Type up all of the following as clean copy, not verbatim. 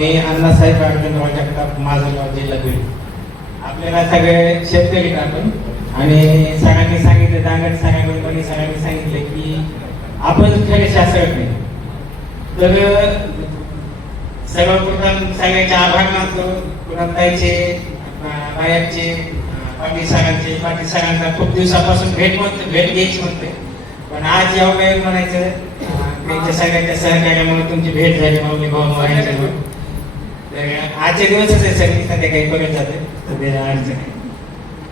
मी अण्णासाहेब अर्जुनराव जगताप, माझं गाव जिल्हा बीड. आपल्याला सगळे शेतकरी आपण आणि सगळ्यांनी सांगितलं, दांगड सगळ्यांनी सांगितलं की आपण खरे शास्त्रज्ञ नाही. तर सर्वप्रथम सगळ्यांचे आभार मानतो. पुरणताईचे, बायाचे, पाटील सरांचा खूप दिवसापासून भेट घ्यायची म्हणते, पण आज यावं काय म्हणायचं, त्यांच्या सगळ्यांच्या सहकार्यामुळे तुमची भेट झाली माऊली भाऊ यांच्यावर. आजचे दिवसच आहे सर, संध्याकाळी परत जाते सध्या अडचण आहे.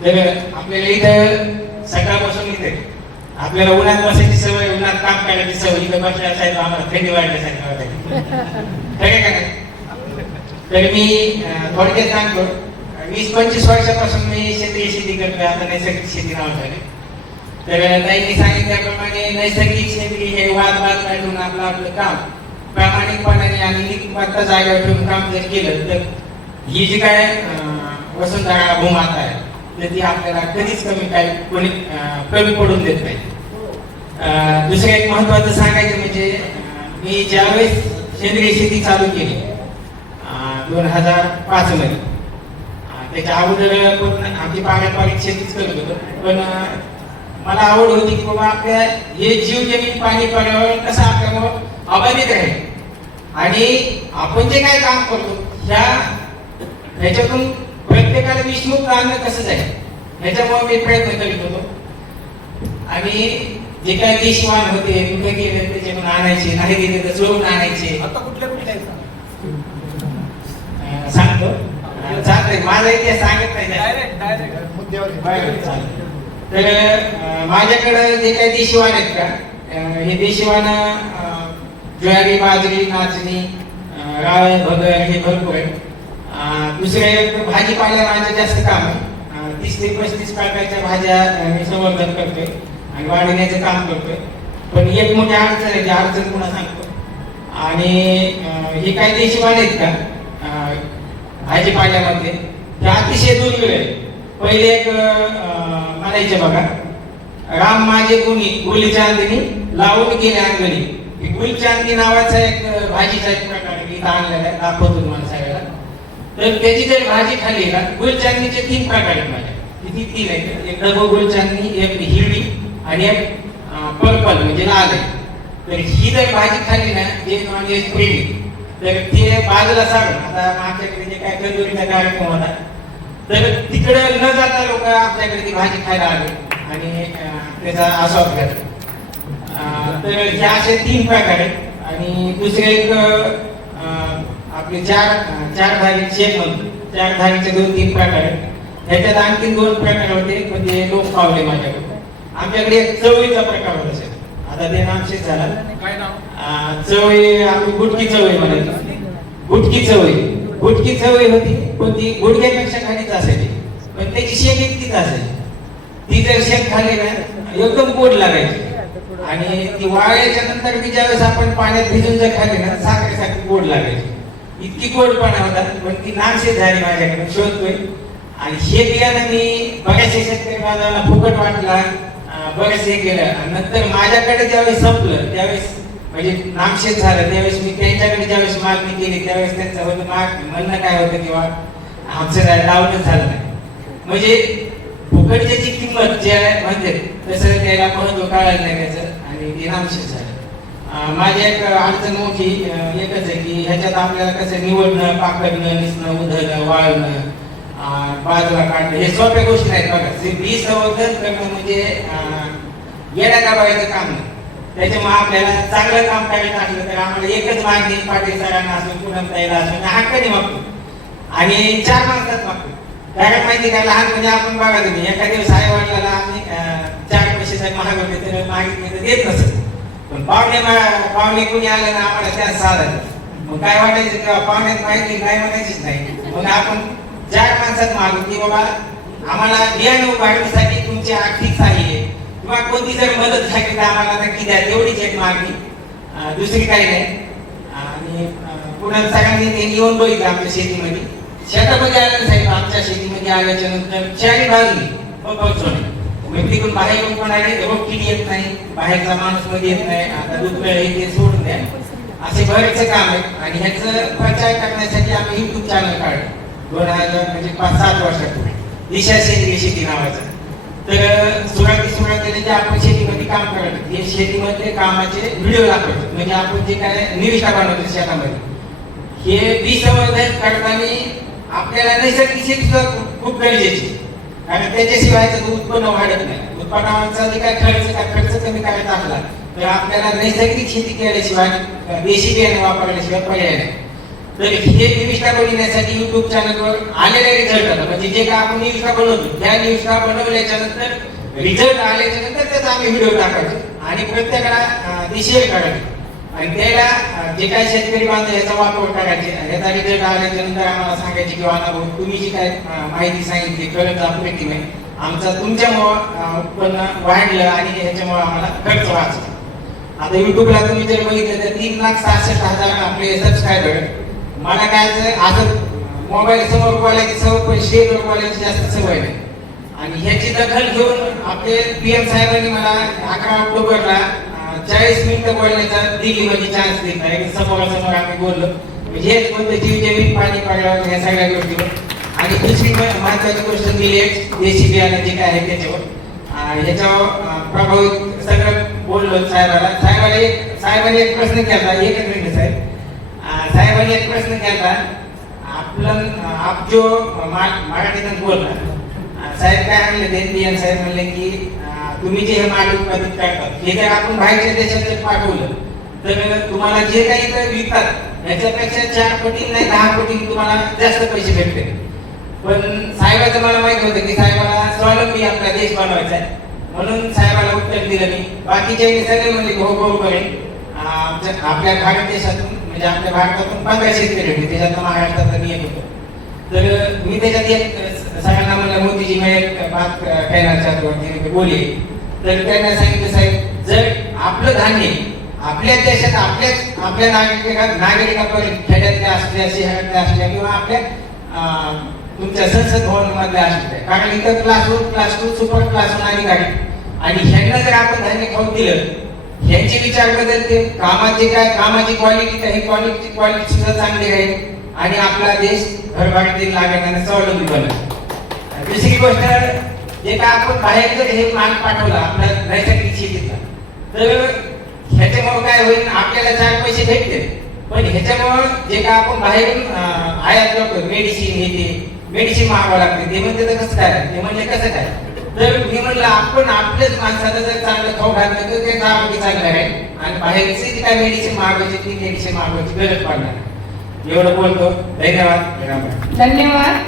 तर आपल्याला इथं सकाळपासून इथे आपल्याला उन्हात बसायची सवय, उन्हात काम करायची सवय, इथं बसल्या साहेब आम्हाला थंडी वाढल्यासारखं वाटायची. खरे का नाही? तर मी थोडक्यात सांगतो, 20-25 वर्षापासून मी सेंद्रिय शेती करतोय. आता नैसर्गिक शेती नाव झाले. तर ताईंनी सांगितल्याप्रमाणे नैसर्गिक शेती हे वाद काढून आपलं काम प्रामाणिकपणाने आणि नीतिमत्ता जागेवर ठेवून काम जर केलं तर ही जी काय वसुंधरा भूमाता आहे तर ती आपल्याला कधीच कमी पडून देत नाही. दुसरं एक महत्वाचं सांगायचं म्हणजे मी ज्यावेळेस सेंद्रिय शेती चालू केली 2005 मध्ये, त्याच्या अगोदर पण आमची पारंपरिक शेतीच करत होतो, पण मला आवड होती की बाबा आपल्या हे जीव जमीन पाणी पर्यावरण कसं आपल्यामुळं अबाधित राहील आणि आपण जे काय काम करतो ह्याच्यातून प्रत्येकाला विषमुक्त आणणं कसं जाईल ह्याच्यामुळे मी प्रयत्न करीत होतो. आणि जे काय देशवान होते कुठे गेले त्याच्यातून आणायचे, नाही दिले तर चोरून आणायचे. आता कुठल्या सांगतो चालतंय, माझा इतिहास सांगत नाही. तर माझ्याकडे जे काही देशीवान आहेत का, हे देशीवान ज्वारी, बाजरी, नाचणी, राळ, भगर हे भरपूर आहे. दुसरे भाजीपाल्या माझं जास्त काम आहे. 30 ते 35 प्रकारच्या भाज्या मी संवर्धन करतोय आणि वाढवण्याचं काम करतोय. पण एक मोठी अडचण आहे, ती अडचण पुन्हा सांगतो. आणि हे काही देशीवान आहेत का भाजीपाल्यामध्ये, ते अतिशय दुर्मिळ आहे. पहिले एक म्हणायचे बघा, राम माझे गुणी गुल चांदणी लावून गेले अंगणी. गुल चांदणी नावाचा एक भाजीचा एक प्रकार इथं आणलेला आहे, दाखवतो तुम्हाला सगळ्याला. तर त्याची जर भाजी खाल्ली ना, गुल चांदणीचे 3 प्रकार आहेत माझ्या. किती 3 आहेत, एक डबो गुल चांदणी, एक हिरवी आणि एक पर्पल म्हणजे लाल आहे. तर ही जर भाजी खाल्ली ना, जे नॉनव्हेज प्रेमी, तर ते बाजूला सारून आता आमच्याकडे जे काय कंदुरीचा कार्यक्रम होता तर तिकडे न जाता लोक आपल्याकडे ती भाजी खायला आले आणि त्याचा आस्वाद घेतला. तर हे असे 3 प्रकार आहेत. आणि दुसरे एक आपले चार धारी शेत म्हणतो, 4 धारीचे 2-3 प्रकार आहेत. ह्याच्यात आणखी 2 प्रकार होते, म्हणजे लोक पावले माझ्याकडे. आमच्याकडे एक चवळीचा प्रकार होता सर, आता ते नामशेष झाला. काय नाव? चवळी आपली गुटकी चवळी म्हणायची. गुटकी चवळी होती, पण ती गुडघ्यापेक्षा खालीच असायची, पण त्याची शेंग इतकीच असायची. ती जर शेंग खाल्ली ना एकदम गोड लागायची. आणि ती वाळल्याच्या नंतर ती ज्यावेळेस आपण पाण्यात भिजून जर खाल्ली ना साखरेसारखी गोड लागायची. इतकी गोडपणा होता, पण ती नामशेष झाली माझ्याकडे, शोधतोय. आणि हे बियाणं मी बऱ्याचशा शेतकरी बांधवांना फुकट वाटला, बरेच हे केलं. नंतर माझ्याकडे ज्यावेळेस संपलं, त्यावेळेस म्हणजे नामशेष झालं, त्यावेळेस मी त्यांच्याकडे ज्यावेळेस मागणी केली त्यावेळेस त्यांचं म्हणणं काय होतं किंवा आमचं लावणं झालं नाही. म्हणजे फुकटची किंमत जे आहे म्हणते तसं त्याला महत्व कळायला नाही त्याचं, आणि ते नामशेष झालं. माझी एक अडचण मोठी एकच आहे की ह्याच्यात आपल्याला कसं निवडणं, पाकडणं, निसणं, उधळणं, वाळणं, बाजूला काढणं हे सोप्या गोष्टी नाहीत. बघा, बी संवर्धन करणं म्हणजे येण्या गावायचं काम नाही. त्याच्यामुळे आपल्याला चांगलं काम करायचं असलं तर आम्हाला एकच मागणी पाटील सरांना असून पूनमताईला असून हक्काने मागतो आणि 4 माणसात मागतो. कारण माहिती का, लहानपणी आपण बघा तुम्ही एखाद्या दिवस आई वडिलांना आम्ही 4 पैसे महाग होते तर मागितले तर देत नसत, पण पाहुणे कोणी आले ना आम्हाला त्या साधन मग काय वाटायचं किंवा पाहुण्यात माहिती नाही म्हणायचीच नाही. मग आपण 4 माणसात मागू की बाबा आम्हाला बियाणं उभारण्यासाठी तुमची आर्थिक सहाय्य किंवा कोणती जर मदत झाली तर आम्हाला नक्की द्या, तेवढीच एक मागणी, दुसरी काही नाही. आणि पुन्हा सगळ्यांनी ते येऊन बघितलं आमच्या शेतीमध्ये. शेतामध्ये आलं साहेब, आमच्या शेतीमध्ये आल्याच्या नंतर 4 बाजूनी पोहोचवणे, तिकडून बाहेर पण आले, रोग किती येत नाही, बाहेरचा माणूस मध्ये येत नाही. आता दूध हे ते सोडून द्या, असे बरेचसे काम आहेत. आणि ह्याचं प्रचार करण्यासाठी आम्ही युट्यूब चॅनल काढलं 2000 म्हणजे 5-7 वर्षापूर्वी, दिशा सेंद्रिय शेती नावाचं. तर सुरुवातीला जे आपण शेतीमध्ये काम करतो हे शेतीमध्ये कामाचे व्हिडिओ दाखवतो. म्हणजे आपण जे काय निविष्ठा बनवतो शेतामध्ये, हे विसंवर्धन करताना आपल्याला नैसर्गिक शेती सुद्धा खूप गरजेची, कारण त्याच्याशिवाय उत्पन्न वाढत नाही. उत्पन्नाचा जे काय खर्च कमी करायचा असला तर आपल्याला नैसर्गिक शेती केल्याशिवाय, देशी बियाणे वापरल्याशिवाय पर्याय नाही. तर हे निविष्ठा बनवण्यासाठी युट्यूब चॅनलवर आलेले रिझल्ट आला. म्हणजे जे काय आपण निविष्ठा बनवतो त्या निविष्ठा बनवल्याच्या नंतर रिझल्ट आल्याच्या नंतर त्याचा आम्ही व्हिडिओ टाकायचो आणि प्रत्येकाला ते शेअर करायचे. आणि त्याला जे काही शेतकरी बांधव याचा वापर करायचे, याचा रिझल्ट आल्याच्या नंतर आम्हाला सांगायचे की भाऊ तुम्ही जी काय माहिती सांगितली खरंच अप्रतिम आहे, आमचा तुमच्यामुळं उत्पन्न वाढलं आणि ह्याच्यामुळे आम्हाला खर्च वाचला. आता युट्यूबला तुम्ही जर बघितलं तर 3,66,000 आपले सबस्क्रायबर. मला काय असं मोबाईल समोर बोलायची सवय पण स्टेजवर बोलायची जास्त सवय नाही. आणि ह्याची दखल घेऊन आपले PM साहेबांनी मला 11 ऑक्टोबरला 40 मिनिटं बोलण्याचा दिल्लीमध्ये चान्स दिला. समोरासमोर आम्ही बोललो. हेच पद्धती जमीन पाणी पर्यावरण या सगळ्या गोष्टीवर. आणि दुसरी महत्वाची गोष्ट मिलेट्स, देशी बियाणं जे काय आहे त्याच्यावर ह्याच्यावर प्रभावित सगळं बोललो साहेबांनी एक प्रश्न केला. एकच मिनिट साहेब. साहेबांनी एक प्रश्न केला, आप जो मराठीतून बोलला. साहेब काय म्हणले ते PM साहेब म्हणले की तुम्ही जे हे माल उत्पादित करतात हे जर आपण बाहेरच्या देशात जर पाठवलं तर तुम्हाला जे काही तर विकतात याच्यापेक्षा 4 पटीने नाही 10 पटीने तुम्हाला जास्त पैसे भेटते. पण साहेबाचं मला माहित होतं की साहेबाला स्वावलंबी आपला देश बनवायचा आहे, म्हणून साहेबाला उत्तर दिलं मी. बाकीचे सगळे म्हणले हो बरोबर आहे. आपल्या भारत देशातून म्हणजे आपल्या भारतातून 15 शेतकरी होते, त्याच्यात महाराष्ट्रातलं मी एक होतो. तर मी त्याच्यात एक सगळ्यांना म्हणलं मोदीजी मी एक बात कहना चाहतो होते बोलले. तर त्यांना सांगितलं साहेब जर आपलं धान्य आपल्या देशात आपल्या नागरिकापर्यंत खेड्यातल्या असल्या शहरातल्या असल्या किंवा आपल्या तुमच्या संसद भवन मधल्या असल्या, कारण इथं क्लास 2 सुपर क्लास 1 अधिकारी आणि ह्यांना जर आपण धान्य खाऊ दिलं ह्यांचे विचार बदलते. कामाची क्वालिटी ही क्वालिटी सुद्धा चांगली आहे आणि आपला देश भरभराटीला लागण्याने स्वावलंबी बनेल. दुसरी गोष्ट जे काय आपण बाहेर जर हे माल पाठवला आपल्या नैसर्गिक शेतीचा तर ह्याच्यामुळे काय होईल आपल्याला 4 पैसे भेटते. पण ह्याच्यामुळे जे काय आपण बाहेरून आयात करतो मेडिसिन मागावं लागते. ते म्हणते तर कसं काय, ते म्हणजे कसं काय. तर मी म्हणलं आपण आपल्याच माणसाला जर चांगलं खाऊ घातलं तर ते चांगलं आहे आणि बाहेरची जी काय मेडिसिन मागवायची ती मेडिसिन मागवायची गरज पडणार. एवढं बोलतो. धन्यवाद. धन्यवाद.